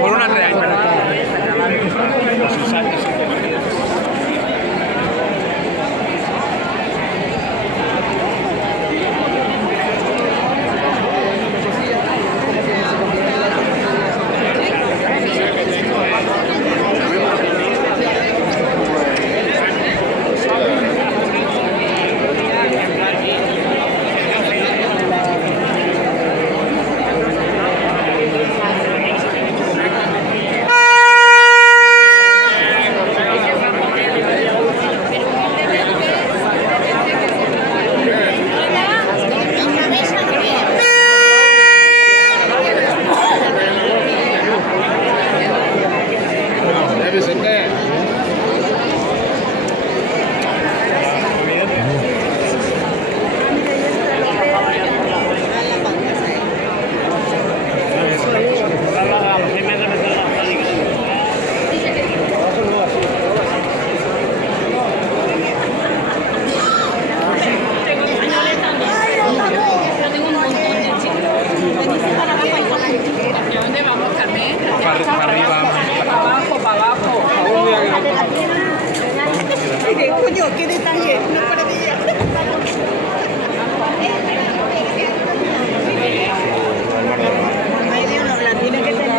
Por una real. Coño, qué detalle, no perdía. Medio no la tiene que tener.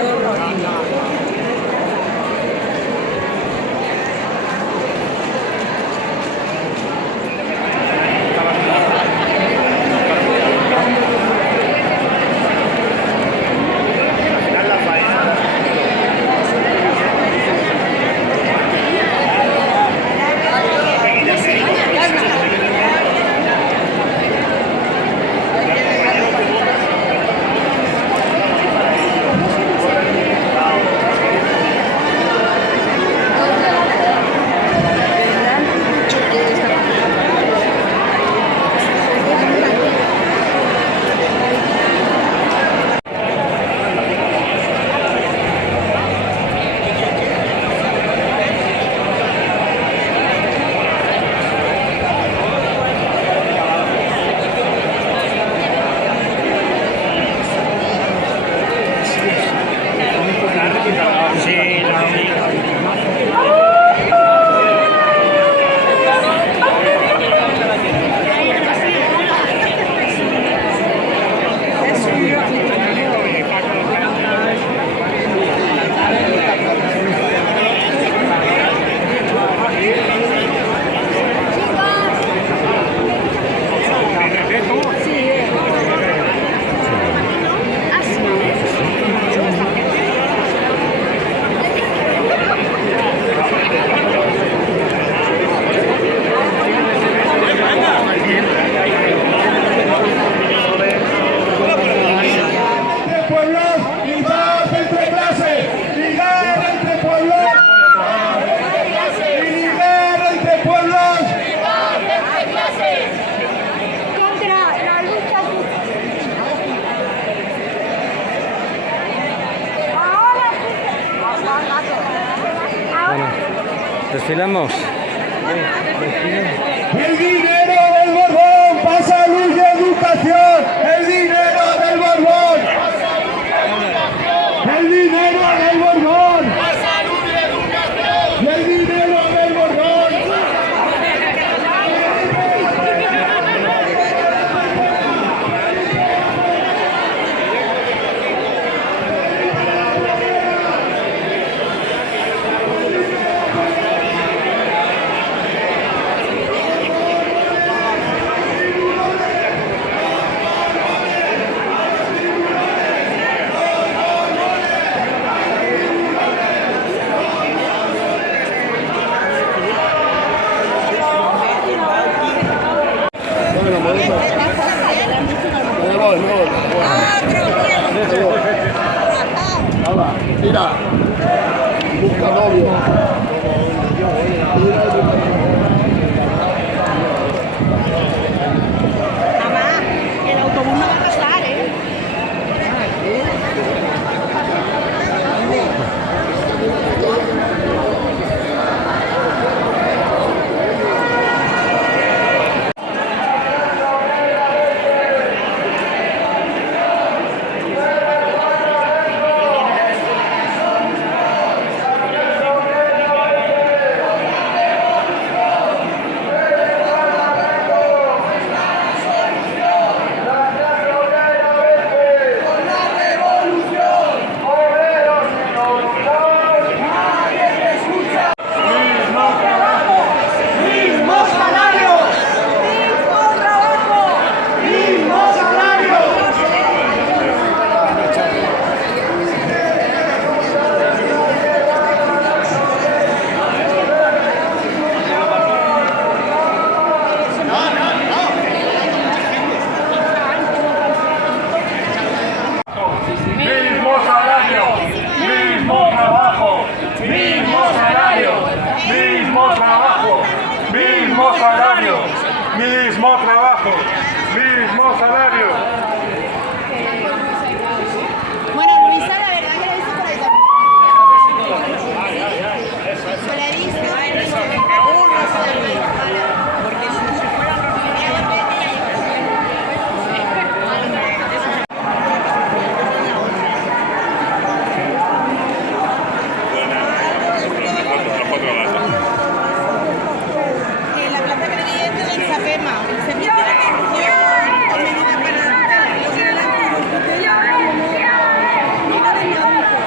Desfilamos. El dinero del Borbón pasa a luz de educación. El dinero del Borbón. El dinero del Borbón. Pasa a luz de educación. El dinero del Borbón. Mira, busca novio. trabajo, mismo salario. Bueno, Luisa, la verdad que lo hice por ahí también. Se la he visto, porque si fuera la plaza creyente del Sapema, el servicio de atención con medida parental, yo soy la tutela y no de médico.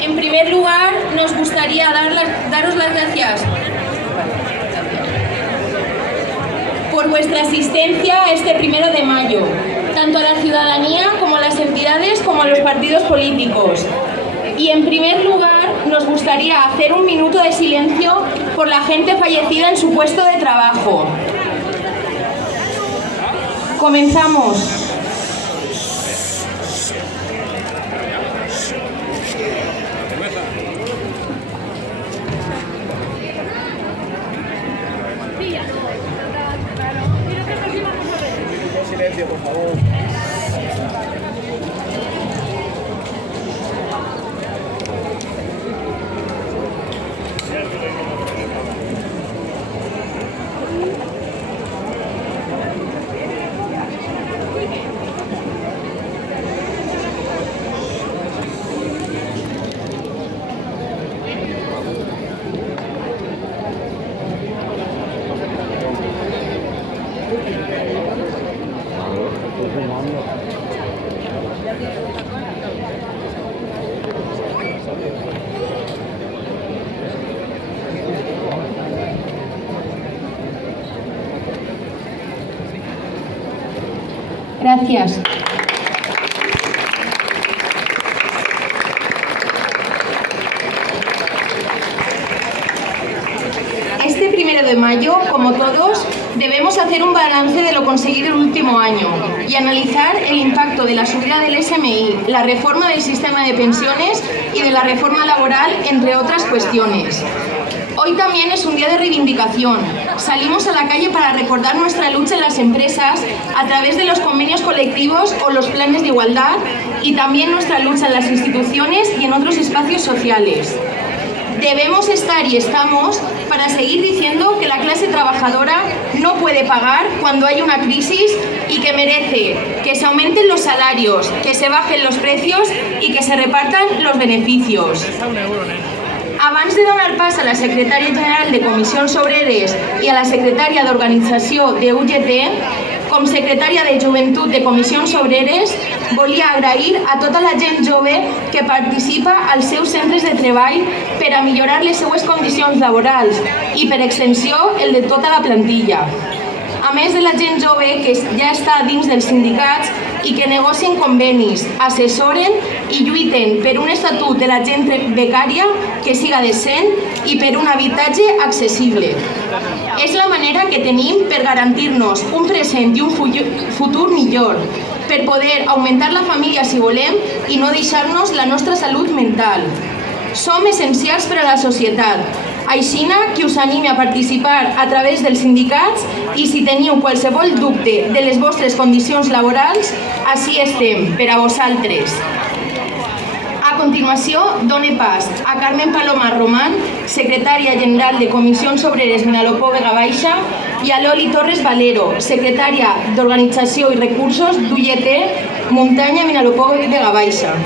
En primer lugar, nos gustaría daros las gracias por vuestra asistencia a este 1 de mayo, tanto a la ciudadanía como a las entidades como a los partidos políticos. Y en primer lugar, nos gustaría hacer un minuto de silencio por la gente fallecida en su puesto de trabajo. Comenzamos. Silencio, por favor. Gracias. Este 1 de mayo, como todos, debemos hacer un balance de lo conseguido el último año y analizar el impacto de la subida del SMI, la reforma del sistema de pensiones y de la reforma laboral, entre otras cuestiones. Hoy también es un día de reivindicación. Salimos a la calle para recordar nuestra lucha en las empresas a través de los convenios colectivos o los planes de igualdad y también nuestra lucha en las instituciones y en otros espacios sociales. Debemos estar y estamos para seguir diciendo que la clase trabajadora no puede pagar cuando hay una crisis y que merece que se aumenten los salarios, que se bajen los precios y que se repartan los beneficios. Abans de donar pas a la secretària general de Comissions Obreres i a la secretària d'Organització de UGT, com secretària de Joventut de Comissions Obreres, volia agrair a tota la gent jove que participa als seus centres de treball per a millorar les seues condicions laborals i, per extensió, el de tota la plantilla. A més de la gent jove que ja està dins dels sindicats i que negocien convenis, assessoren i lluiten per un estatut de la gent becària que siga decent i per un habitatge accessible. És la manera que tenim per garantir-nos un present i un futur millor, per poder augmentar la família si volem i no deixar-nos la nostra salut mental. Som essencials per a la societat. Aixina que us anime a participar a través dels sindicats i si teniu qualsevol dubte de les vostres condicions laborals, així estem, per a vosaltres. A continuació, done pas a Carmen Paloma Román, secretària general de Comissions Obreres Vinalopó Vega Baixa, i a Loli Torres Valero, secretària d'Organització i Recursos d'UGT Muntanya Vinalopó Vega Baixa.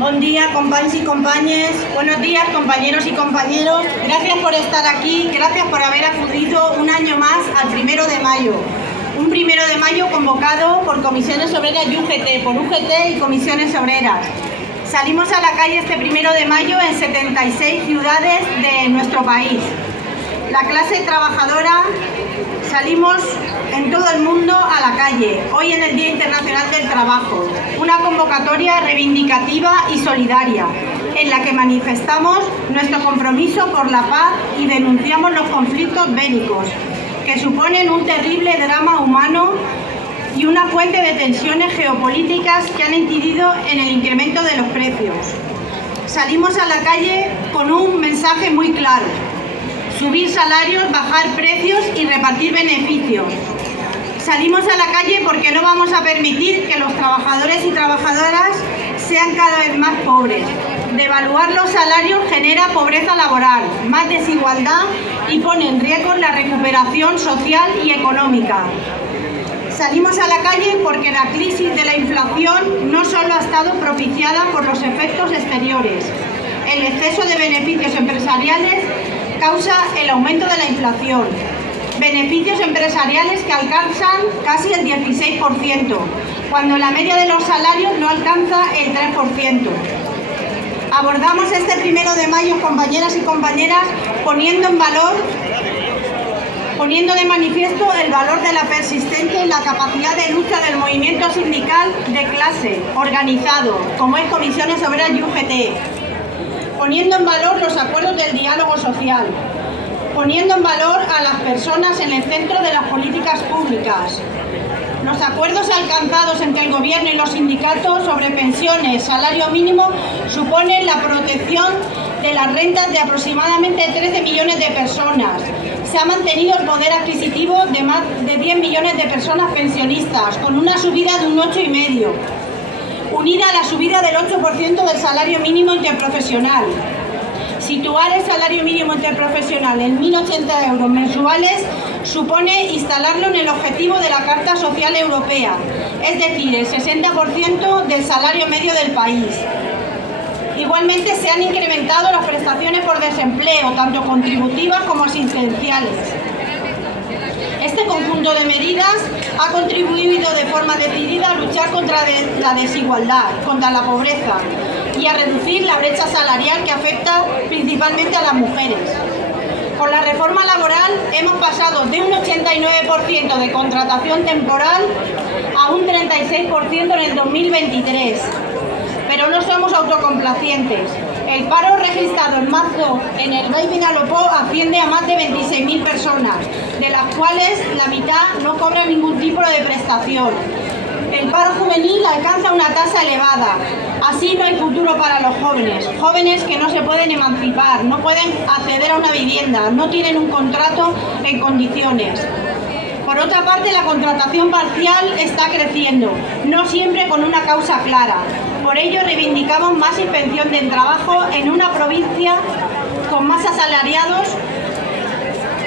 Buen día, compañeros y compañeras. Buenos días, compañeros y compañeros. Gracias por estar aquí, gracias por haber acudido un año más al 1 de mayo. Un 1 de mayo convocado por Comisiones Obreras y UGT, por UGT y Comisiones Obreras. Salimos a la calle este 1 de mayo en 76 ciudades de nuestro país. La clase trabajadora salimos en todo el mundo a la calle, hoy en el Día Internacional del Trabajo, una convocatoria reivindicativa y solidaria, en la que manifestamos nuestro compromiso por la paz y denunciamos los conflictos bélicos, que suponen un terrible drama humano y una fuente de tensiones geopolíticas que han incidido en el incremento de los precios. Salimos a la calle con un mensaje muy claro: subir salarios, bajar precios y repartir beneficios. Salimos a la calle porque no vamos a permitir que los trabajadores y trabajadoras sean cada vez más pobres. Devaluar los salarios genera pobreza laboral, más desigualdad y pone en riesgo la recuperación social y económica. Salimos a la calle porque la crisis de la inflación no solo ha estado propiciada por los efectos exteriores. El exceso de beneficios empresariales causa el aumento de la inflación. Beneficios empresariales que alcanzan casi el 16%, cuando la media de los salarios no alcanza el 3%. Abordamos este 1 de mayo, compañeras y compañeras, poniendo de manifiesto el valor de la persistencia y la capacidad de lucha del movimiento sindical de clase organizado, como es Comisiones Obreras y UGT. Poniendo en valor los acuerdos del diálogo social, poniendo en valor a las personas en el centro de las políticas públicas. Los acuerdos alcanzados entre el Gobierno y los sindicatos sobre pensiones, salario mínimo, suponen la protección de las rentas de aproximadamente 13 millones de personas. Se ha mantenido el poder adquisitivo de más de 10 millones de personas pensionistas, con una subida de un 8,5%. Unida a la subida del 8% del salario mínimo interprofesional. Situar el salario mínimo interprofesional en 1.080 euros mensuales supone instalarlo en el objetivo de la Carta Social Europea, es decir, el 60% del salario medio del país. Igualmente se han incrementado las prestaciones por desempleo, tanto contributivas como asistenciales. Este conjunto de medidas ha contribuido de forma decidida a luchar contra la desigualdad, contra la pobreza y a reducir la brecha salarial que afecta principalmente a las mujeres. Con la reforma laboral hemos pasado de un 89% de contratación temporal a un 36% en el 2023. Pero no somos autocomplacientes. El paro registrado en marzo en el Baix Vinalopó asciende a más de 26.000 personas, de las cuales la mitad no cobra ningún tipo de prestación. El paro juvenil alcanza una tasa elevada. Así no hay futuro para los jóvenes, jóvenes que no se pueden emancipar, no pueden acceder a una vivienda, no tienen un contrato en condiciones. Por otra parte, la contratación parcial está creciendo, no siempre con una causa clara. Por ello, reivindicamos más inspección del trabajo en una provincia con más asalariados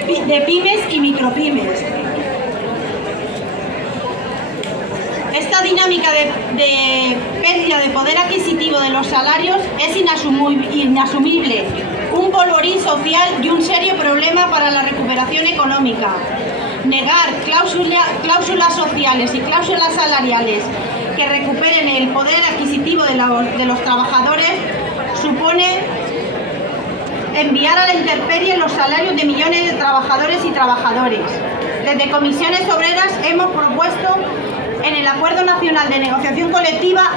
de pymes y micropymes. Esta dinámica de pérdida de poder adquisitivo de los salarios es inasumible, un polvorín social y un serio problema para la recuperación económica. Negar cláusulas sociales y cláusulas salariales que recuperen el poder adquisitivo de los trabajadores supone enviar a la intemperie los salarios de millones de trabajadores y trabajadoras. Desde Comisiones Obreras hemos propuesto en el Acuerdo Nacional de Negociación Colectiva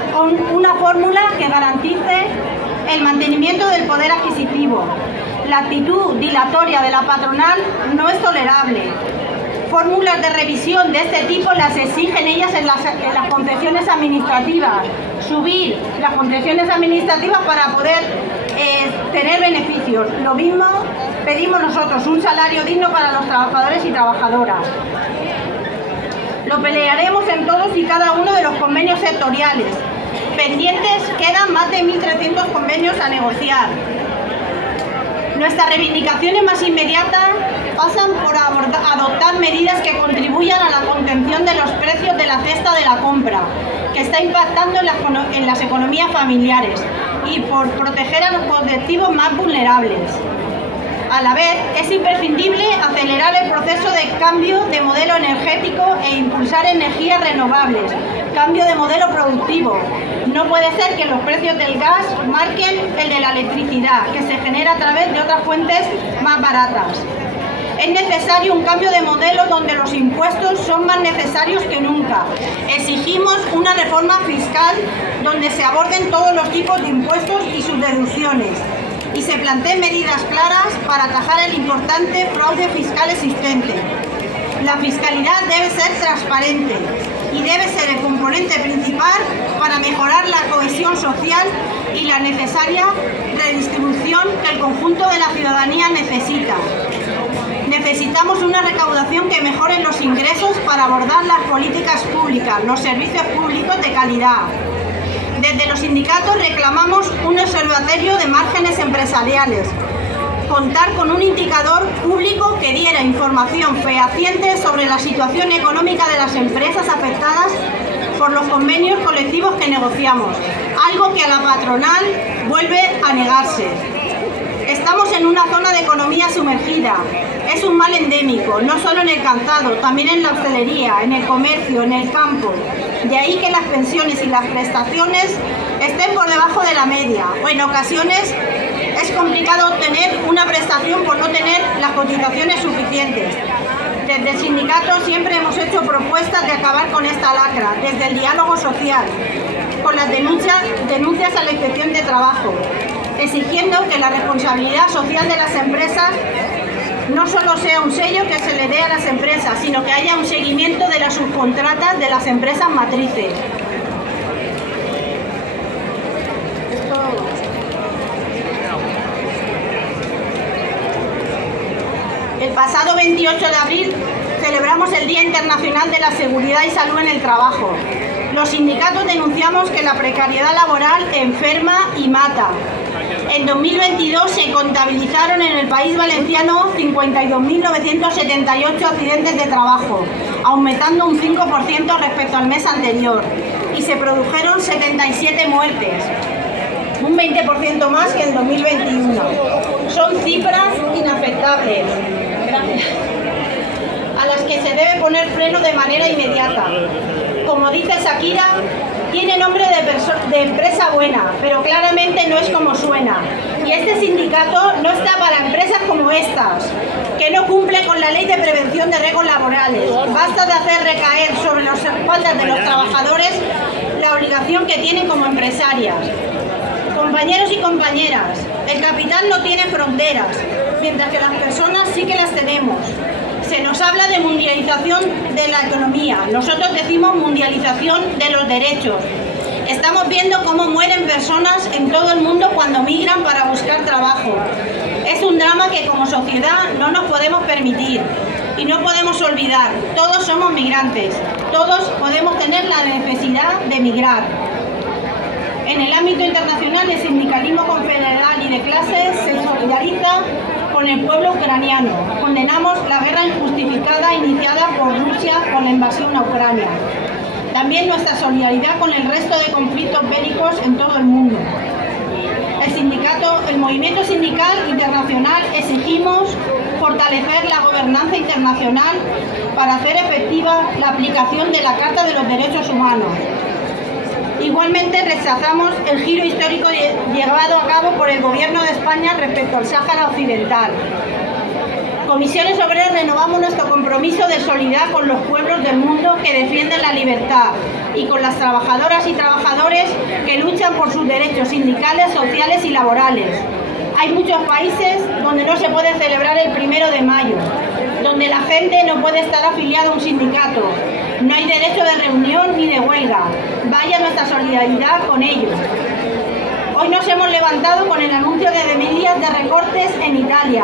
una fórmula que garantice el mantenimiento del poder adquisitivo. La actitud dilatoria de la patronal no es tolerable. Fórmulas de revisión de este tipo las exigen ellas en las concesiones administrativas. Subir las concesiones administrativas para poder tener beneficios. Lo mismo pedimos nosotros, un salario digno para los trabajadores y trabajadoras. Lo pelearemos en todos y cada uno de los convenios sectoriales. Pendientes quedan más de 1.300 convenios a negociar. Nuestras reivindicaciones más inmediatas pasan por adoptar medidas que contribuyan a la contención de los precios de la cesta de la compra, que está impactando en las economías familiares, y por proteger a los colectivos más vulnerables. A la vez, es imprescindible acelerar el proceso de cambio de modelo energético e impulsar energías renovables, cambio de modelo productivo. No puede ser que los precios del gas marquen el de la electricidad, que se genera a través de otras fuentes más baratas. Es necesario un cambio de modelo donde los impuestos son más necesarios que nunca. Exigimos una reforma fiscal donde se aborden todos los tipos de impuestos y sus deducciones y se planteen medidas claras para atajar el importante fraude fiscal existente. La fiscalidad debe ser transparente y debe ser el componente principal para mejorar la cohesión social y la necesaria redistribución que el conjunto de la ciudadanía necesita. Necesitamos una recaudación que mejore los ingresos para abordar las políticas públicas, los servicios públicos de calidad. Desde los sindicatos reclamamos un observatorio de márgenes empresariales, contar con un indicador público que diera información fehaciente sobre la situación económica de las empresas afectadas por los convenios colectivos que negociamos, algo que a la patronal vuelve a negarse. Estamos en una zona de economía sumergida. Es un mal endémico, no solo en el calzado, también en la hostelería, en el comercio, en el campo. De ahí que las pensiones y las prestaciones estén por debajo de la media, o en ocasiones es complicado obtener una prestación por no tener las cotizaciones suficientes. Desde el sindicato siempre hemos hecho propuestas de acabar con esta lacra, desde el diálogo social, con las denuncias a la Inspección de Trabajo, exigiendo que la responsabilidad social de las empresas no solo sea un sello que se le dé a las empresas, sino que haya un seguimiento de las subcontratas de las empresas matrices. El pasado 28 de abril celebramos el Día Internacional de la Seguridad y Salud en el Trabajo. Los sindicatos denunciamos que la precariedad laboral enferma y mata. En 2022 se contabilizaron en el País Valenciano 52.978 accidentes de trabajo, aumentando un 5% respecto al mes anterior, y se produjeron 77 muertes, un 20% más que en 2021. Son cifras inaceptables, a las que se debe poner freno de manera inmediata. Como dice Shakira, tiene nombre de empresa buena, pero claramente no es como suena. Y este sindicato no está para empresas como estas, que no cumple con la Ley de Prevención de Riesgos Laborales. Basta de hacer recaer sobre las espaldas de los trabajadores la obligación que tienen como empresarias. Compañeros y compañeras, el capital no tiene fronteras, mientras que las personas sí que las tenemos. Se nos habla de mundialización de la economía, nosotros decimos mundialización de los derechos. Estamos viendo cómo mueren personas en todo el mundo cuando migran para buscar trabajo. Es un drama que como sociedad no nos podemos permitir y no podemos olvidar. Todos somos migrantes, todos podemos tener la necesidad de migrar. En el ámbito internacional, el sindicalismo confederal y de clases se solidariza con el pueblo ucraniano. Condenamos la guerra injustificada iniciada por Rusia con la invasión a Ucrania. También nuestra solidaridad con el resto de conflictos bélicos en todo el mundo. El movimiento sindical internacional exigimos fortalecer la gobernanza internacional para hacer efectiva la aplicación de la Carta de los Derechos Humanos. Igualmente rechazamos el giro histórico llevado a cabo por el Gobierno de España respecto al Sáhara Occidental. Comisiones Obreras renovamos nuestro compromiso de solidaridad con los pueblos del mundo que defienden la libertad y con las trabajadoras y trabajadores que luchan por sus derechos sindicales, sociales y laborales. Hay muchos países donde no se puede celebrar el 1 de mayo, donde la gente no puede estar afiliada a un sindicato, no hay derecho de reunión ni de huelga. Vaya nuestra solidaridad con ellos. Hoy nos hemos levantado con el anuncio de medidas de recortes en Italia.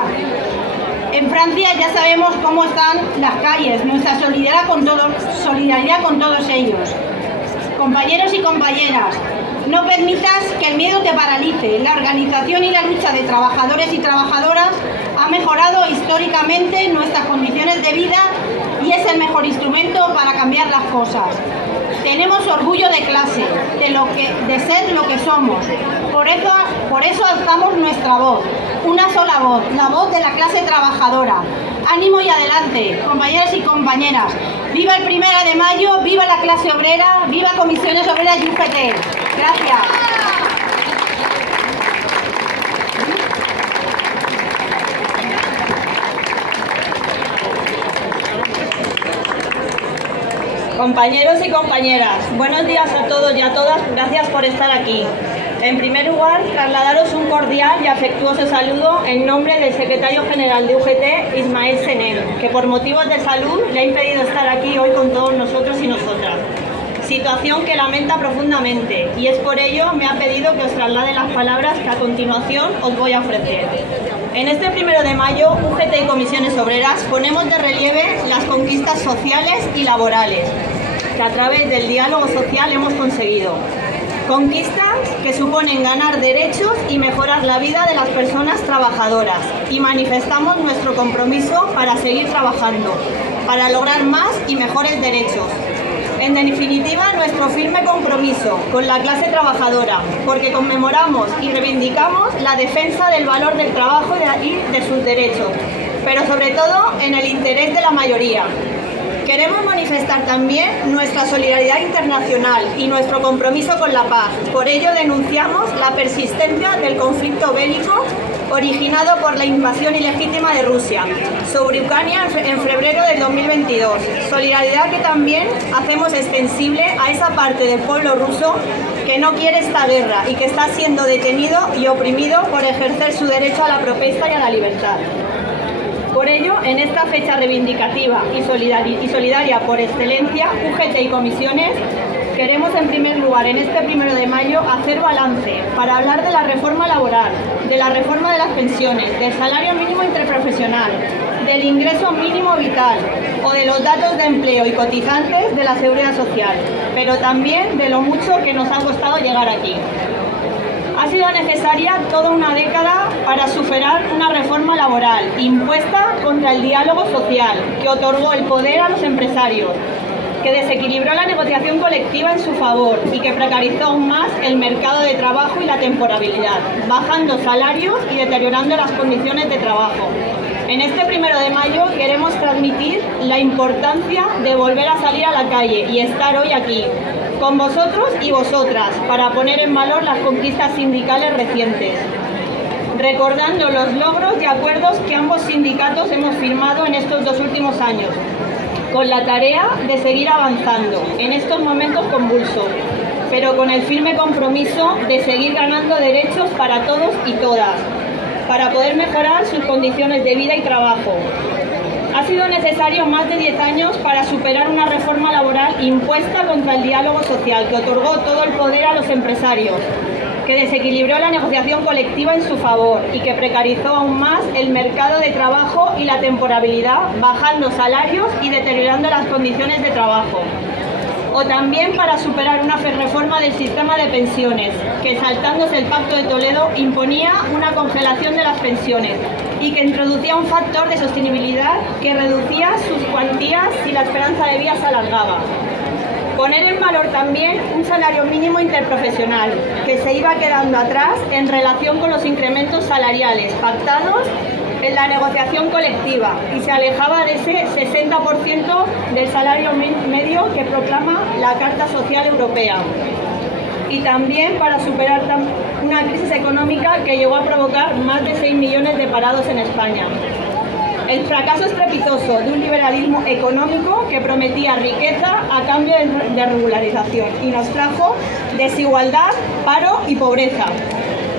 En Francia ya sabemos cómo están las calles, nuestra solidaridad con todos ellos. Compañeros y compañeras, no permitas que el miedo te paralice. La organización y la lucha de trabajadores y trabajadoras ha mejorado históricamente nuestras condiciones de vida y es el mejor instrumento para cambiar las cosas. Tenemos orgullo de clase, de ser lo que somos. Por eso alzamos nuestra voz, una sola voz, la voz de la clase trabajadora. Ánimo y adelante, compañeros y compañeras. Viva el 1 de mayo, viva la clase obrera, viva Comisiones Obreras y UGT. Gracias. Compañeros y compañeras, buenos días a todos y a todas, gracias por estar aquí. En primer lugar, trasladaros un cordial y afectuoso saludo en nombre del secretario general de UGT, Ismael Senero, que por motivos de salud le ha impedido estar aquí hoy con todos nosotros y nosotras. Situación que lamenta profundamente y es por ello me ha pedido que os traslade las palabras que a continuación os voy a ofrecer. En este 1 de mayo, UGT y Comisiones Obreras ponemos de relieve las conquistas sociales y laborales que a través del diálogo social hemos conseguido. Conquistas que suponen ganar derechos y mejorar la vida de las personas trabajadoras y manifestamos nuestro compromiso para seguir trabajando, para lograr más y mejores derechos. En definitiva, nuestro firme compromiso con la clase trabajadora, porque conmemoramos y reivindicamos la defensa del valor del trabajo y de sus derechos, pero sobre todo en el interés de la mayoría. Queremos manifestar también nuestra solidaridad internacional y nuestro compromiso con la paz. Por ello denunciamos la persistencia del conflicto bélico originado por la invasión ilegítima de Rusia sobre Ucrania en febrero del 2022. Solidaridad que también hacemos extensible a esa parte del pueblo ruso que no quiere esta guerra y que está siendo detenido y oprimido por ejercer su derecho a la protesta y a la libertad. Por ello, en esta fecha reivindicativa y solidaria por excelencia, UGT y Comisiones, queremos en primer lugar, en este 1 de mayo, hacer balance para hablar de la reforma laboral, de la reforma de las pensiones, del salario mínimo interprofesional, del ingreso mínimo vital o de los datos de empleo y cotizantes de la Seguridad Social, pero también de lo mucho que nos ha costado llegar aquí. Ha sido necesaria toda una década para superar una reforma laboral impuesta contra el diálogo social, que otorgó el poder a los empresarios, que desequilibró la negociación colectiva en su favor y que precarizó aún más el mercado de trabajo y la temporalidad, bajando salarios y deteriorando las condiciones de trabajo. En este 1 de mayo queremos transmitir la importancia de volver a salir a la calle y estar hoy aquí, con vosotros y vosotras, para poner en valor las conquistas sindicales recientes, recordando los logros y acuerdos que ambos sindicatos hemos firmado en estos 2 últimos años, con la tarea de seguir avanzando en estos momentos convulsos, pero con el firme compromiso de seguir ganando derechos para todos y todas, para poder mejorar sus condiciones de vida y trabajo. Ha sido necesario más de 10 años para superar una reforma laboral impuesta contra el diálogo social, que otorgó todo el poder a los empresarios, que desequilibró la negociación colectiva en su favor y que precarizó aún más el mercado de trabajo y la temporalidad, bajando salarios y deteriorando las condiciones de trabajo. O también para superar una reforma del sistema de pensiones, que saltándose el Pacto de Toledo imponía una congelación de las pensiones y que introducía un factor de sostenibilidad que reducía sus cuantías si la esperanza de vida se alargaba. Poner en valor también un salario mínimo interprofesional, que se iba quedando atrás en relación con los incrementos salariales pactados en la negociación colectiva y se alejaba de ese 60% del salario medio que proclama la Carta Social Europea. Y también para superar una crisis económica que llegó a provocar más de 6 millones de parados en España. El fracaso estrepitoso de un liberalismo económico que prometía riqueza a cambio de regularización y nos trajo desigualdad, paro y pobreza.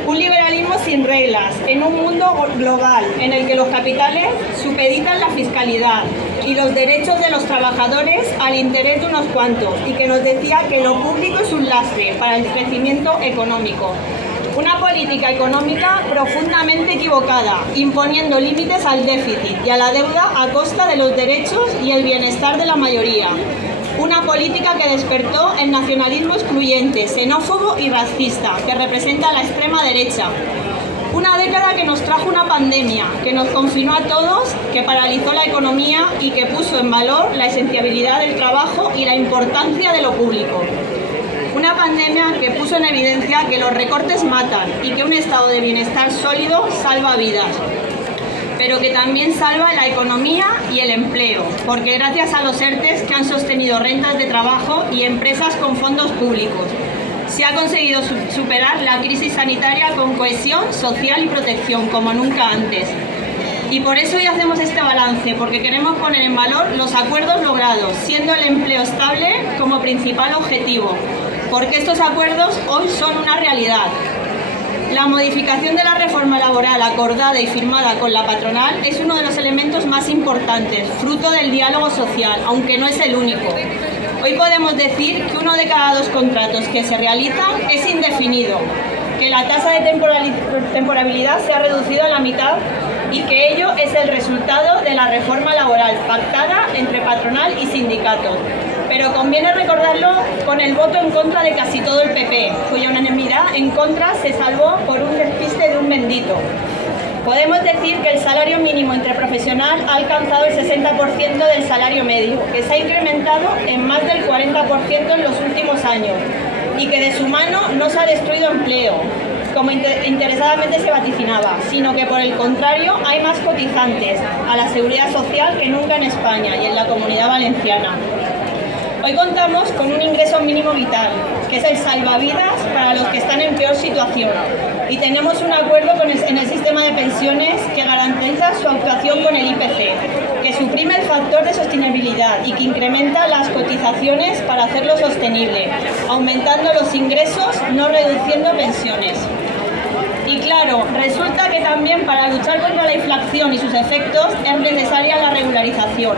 Un liberalismo sin reglas, en un mundo global en el que los capitales supeditan la fiscalidad y los derechos de los trabajadores al interés de unos cuantos, y que nos decía que lo público es un lastre para el crecimiento económico. Una política económica profundamente equivocada, imponiendo límites al déficit y a la deuda a costa de los derechos y el bienestar de la mayoría. Una política que despertó el nacionalismo excluyente, xenófobo y racista, que representa a la extrema derecha. Una década que nos trajo una pandemia, que nos confinó a todos, que paralizó la economía y que puso en valor la esencialidad del trabajo y la importancia de lo público. Una pandemia que puso en evidencia que los recortes matan y que un estado de bienestar sólido salva vidas, pero que también salva la economía y el empleo, porque gracias a los ERTEs que han sostenido rentas de trabajo y empresas con fondos públicos, se ha conseguido superar la crisis sanitaria con cohesión social y protección como nunca antes. Y por eso hoy hacemos este balance, porque queremos poner en valor los acuerdos logrados, siendo el empleo estable como principal objetivo, porque estos acuerdos hoy son una realidad. La modificación de la reforma laboral acordada y firmada con la patronal es uno de los elementos más importantes, fruto del diálogo social, aunque no es el único. Hoy podemos decir que 1 de cada 2 contratos que se realizan es indefinido, que la tasa de temporalidad se ha reducido a la mitad y que ello es el resultado de la reforma laboral pactada entre patronal y sindicatos. Pero conviene recordarlo con el voto en contra de casi todo el PP, cuya unanimidad en contra se salvó por un despiste de un bendito. Podemos decir que el salario mínimo interprofesional ha alcanzado el 60% del salario medio, que se ha incrementado en más del 40% en los últimos años, y que de su mano no se ha destruido empleo, como interesadamente se vaticinaba, sino que por el contrario hay más cotizantes a la seguridad social que nunca en España y en la Comunidad Valenciana. Hoy contamos con un ingreso mínimo vital, que es el salvavidas para los que están en peor situación, y tenemos un acuerdo en el sistema de pensiones que garantiza su actuación con el IPC, que suprime el factor de sostenibilidad y que incrementa las cotizaciones para hacerlo sostenible, aumentando los ingresos, no reduciendo pensiones. Y claro, resulta que también para luchar contra la inflación y sus efectos es necesaria la regularización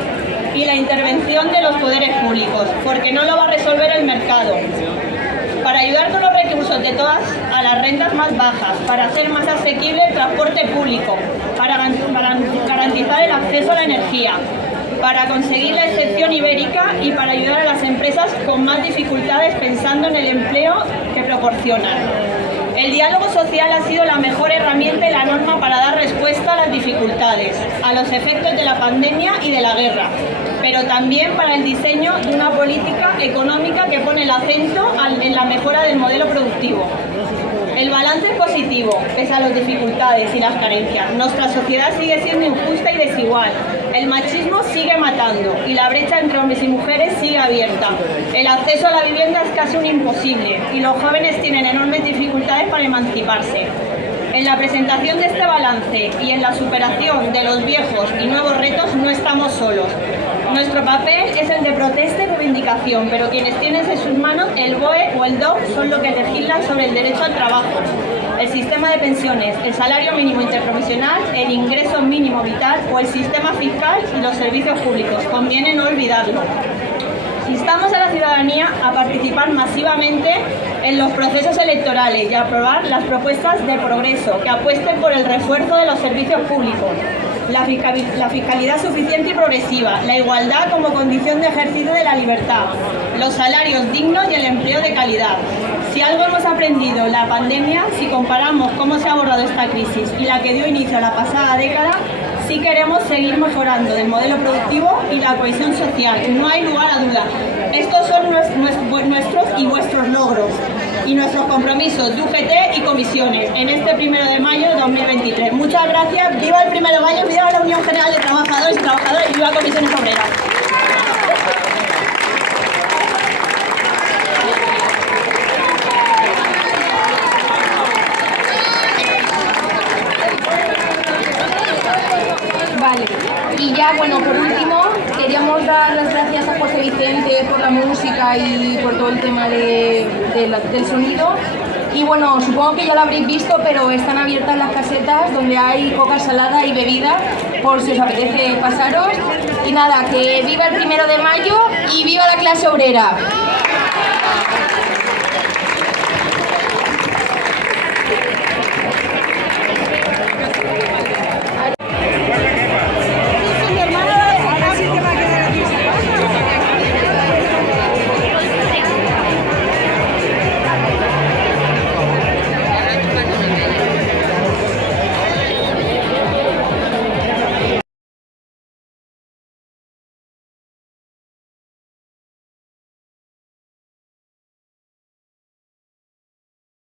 y la intervención de los poderes públicos, porque no lo va a resolver el mercado. Para ayudar con los recursos de todas a las rentas más bajas, para hacer más asequible el transporte público, para garantizar el acceso a la energía, para conseguir la excepción ibérica y para ayudar a las empresas con más dificultades pensando en el empleo que proporcionan. El diálogo social ha sido la mejor herramienta y la norma para dar respuesta a las dificultades, a los efectos de la pandemia y de la guerra, pero también para el diseño de una política económica que pone el acento en la mejora del modelo productivo. El balance es positivo, pese a las dificultades y las carencias. Nuestra sociedad sigue siendo injusta y desigual. El machismo sigue matando y la brecha entre hombres y mujeres sigue abierta. El acceso a la vivienda es casi un imposible y los jóvenes tienen enormes dificultades para emanciparse. En la presentación de este balance y en la superación de los viejos y nuevos retos no estamos solos. Nuestro papel es el de protesta y reivindicación, pero quienes tienen en sus manos el BOE o el DOC son los que legislan sobre el derecho al trabajo, el sistema de pensiones, el salario mínimo interprofesional, el ingreso mínimo vital o el sistema fiscal y los servicios públicos. Conviene no olvidarlo. Instamos a la ciudadanía a participar masivamente en los procesos electorales y a aprobar las propuestas de progreso que apuesten por el refuerzo de los servicios públicos, la fiscalidad suficiente y progresiva, la igualdad como condición de ejercicio de la libertad, los salarios dignos y el empleo de calidad. Si algo hemos aprendido en la pandemia, si comparamos cómo se ha abordado esta crisis y la que dio inicio a la pasada década, sí queremos seguir mejorando del modelo productivo y la cohesión social. No hay lugar a duda. Estos son nuestros y vuestros logros y nuestros compromisos de UGT y comisiones en este 1 de mayo de 2023. Muchas gracias. Viva el 1 de mayo, viva la Unión General de Trabajadores y Trabajadoras y viva Comisiones Obreras. Vale, y ya bueno, por último, queríamos dar las gracias a José Vicente por la música y por todo el tema del sonido. Y bueno, supongo que ya lo habréis visto, pero están abiertas las casetas donde hay coca salada y bebida, por si os apetece pasaros. Y nada, que viva el 1 de mayo y viva la clase obrera.